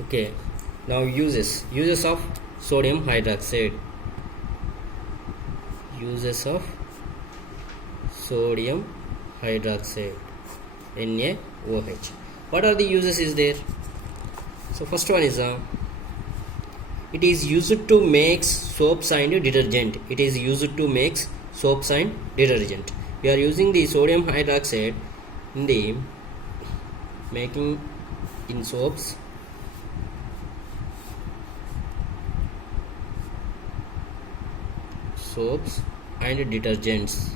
Okay, now uses of sodium hydroxide. Uses of sodium hydroxide, NaOH. What are the uses is there? So first one is it is used to make soaps and detergent. It is used to make soaps and detergent. We are using the sodium hydroxide in the making in soaps, and detergents.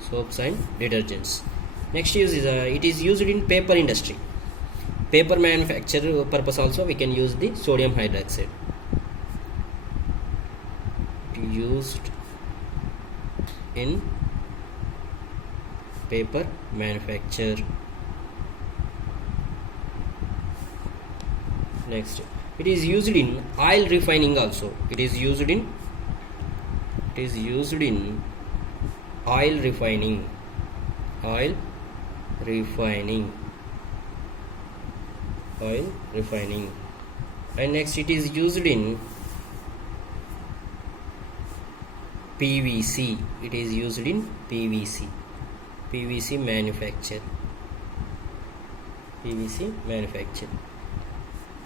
Soaps and detergents. Next use is it is used in paper industry. Paper manufacture purpose also we can use the sodium hydroxide. Used in paper manufacture. Next, it is used in oil refining also. It is used in oil refining. And next, it is used in PVC. It is used in PVC manufacture.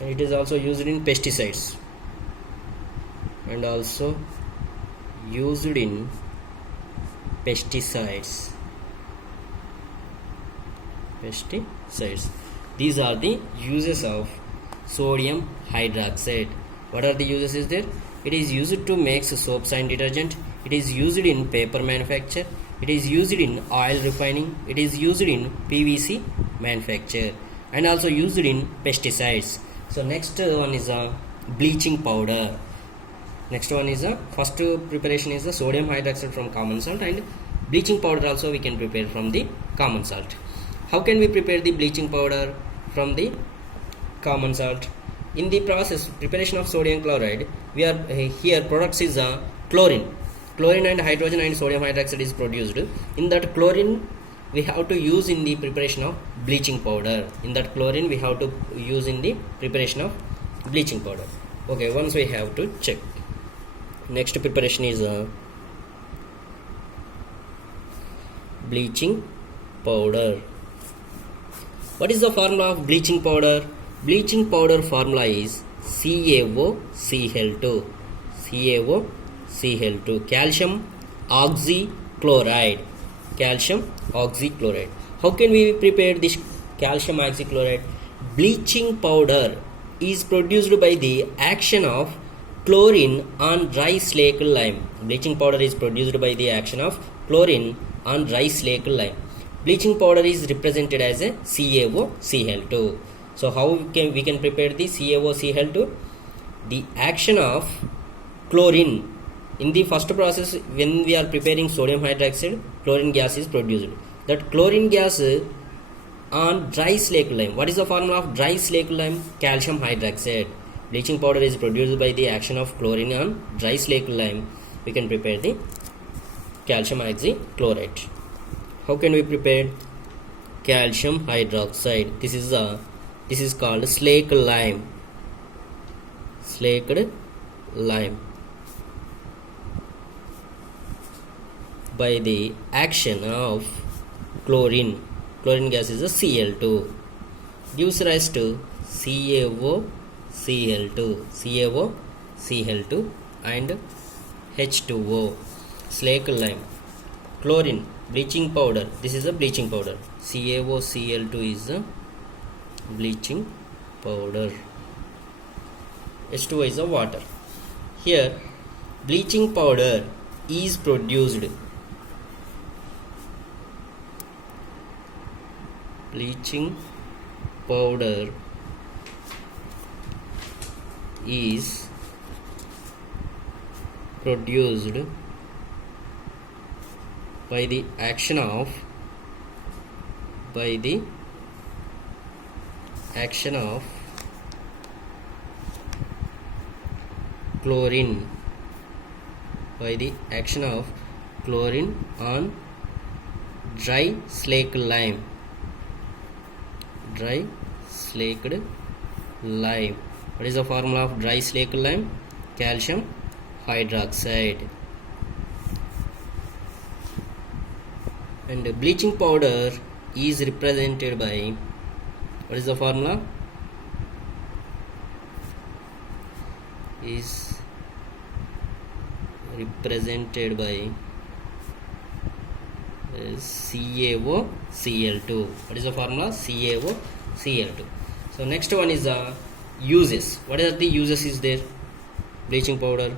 And it is also used in pesticides, and also used in pesticides. These are the uses of sodium hydroxide. What are the uses is there? It is used to make soaps and detergent. It is used in paper manufacture. It is used in oil refining. It is used in PVC manufacture, and also used in pesticides. So next one is a bleaching powder. Next one is a first preparation is the sodium hydroxide from common salt, and bleaching powder also we can prepare from the common salt. How can we prepare the bleaching powder from the common salt? In the process preparation of sodium chloride, we are here products is chlorine and hydrogen and sodium hydroxide is produced. In that chlorine we have to use in the preparation of bleaching powder. Bleaching powder. Okay, once we have to check. Next preparation is bleaching powder. What is the formula of bleaching powder? Bleaching powder formula is CaOCl2. Calcium oxychloride. How can we prepare this calcium oxychloride? Bleaching powder is produced by the action of chlorine on dry slaked lime. Bleaching powder is produced by the action of chlorine on dry slaked lime. Bleaching powder is represented as a CaOCl2. So how we can prepare the CaOCl2? The action of chlorine. In the first process, when we are preparing sodium hydroxide, chlorine gas is produced. That chlorine gas on dry slaked lime. What is the formula of dry slaked lime? Calcium hydroxide. Bleaching powder is produced by the action of chlorine on dry slaked lime. We can prepare the calcium oxychloride. How can we prepare calcium hydroxide? This is called slaked lime. By the action of chlorine gas is a Cl2, gives rise to CaOCl2 and H2O. Slaked lime, chlorine, bleaching powder. This is a bleaching powder. CaOCl2 is a bleaching powder. H2O is a water. Here bleaching powder is produced. Bleaching powder is produced by the action of chlorine on dry slaked lime. dry slaked lime. What is the formula of dry slaked lime? Calcium hydroxide. And bleaching powder is represented by, what is the formula? Is represented by CaOCl2. What is the formula? CaOCl2. So next one is the uses. What are the uses is there? Bleaching powder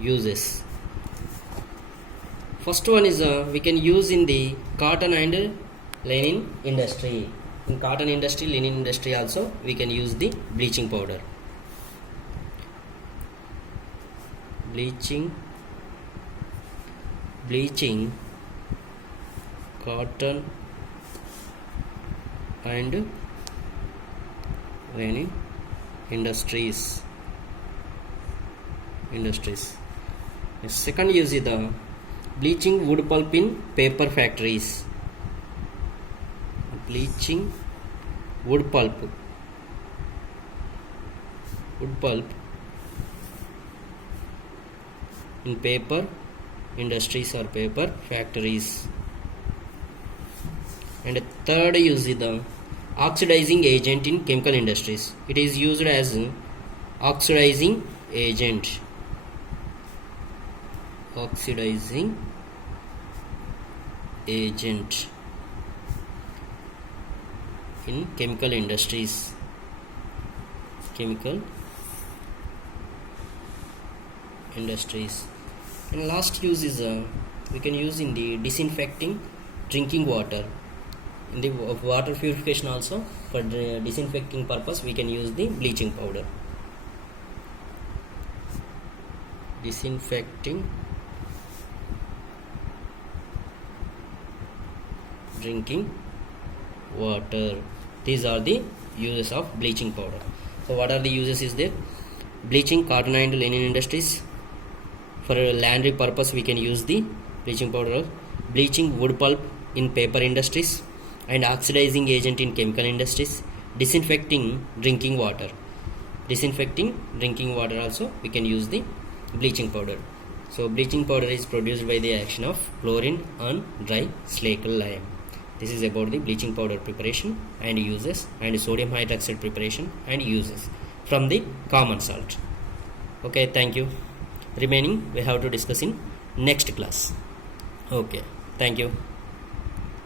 uses. First one is we can use in the cotton and linen industry. In cotton industry, linen industry also we can use the bleaching powder. Bleaching cotton and linen industries. The second use is the bleaching wood pulp in paper factories. Bleaching wood pulp in paper industries or paper factories. And the third use is the oxidizing agent in chemical industries. It is used as an oxidizing agent. In chemical industries. And last use is we can use in the disinfecting drinking water. In the water purification also, for the disinfecting purpose we can use the bleaching powder. Disinfecting drinking water. These are the uses of bleaching powder. So what are the uses is there? Bleaching cotton and linen industries. For laundry purpose we can use the bleaching powder. Bleaching wood pulp in paper industries, and oxidizing agent in chemical industries. Disinfecting drinking water also we can use the bleaching powder. So bleaching powder is produced by the action of chlorine on dry slaked lime. This is about the bleaching powder preparation and uses, and sodium hydroxide preparation and uses from the common salt. Okay, thank you. Remaining we have to discuss in next class. Okay, thank you.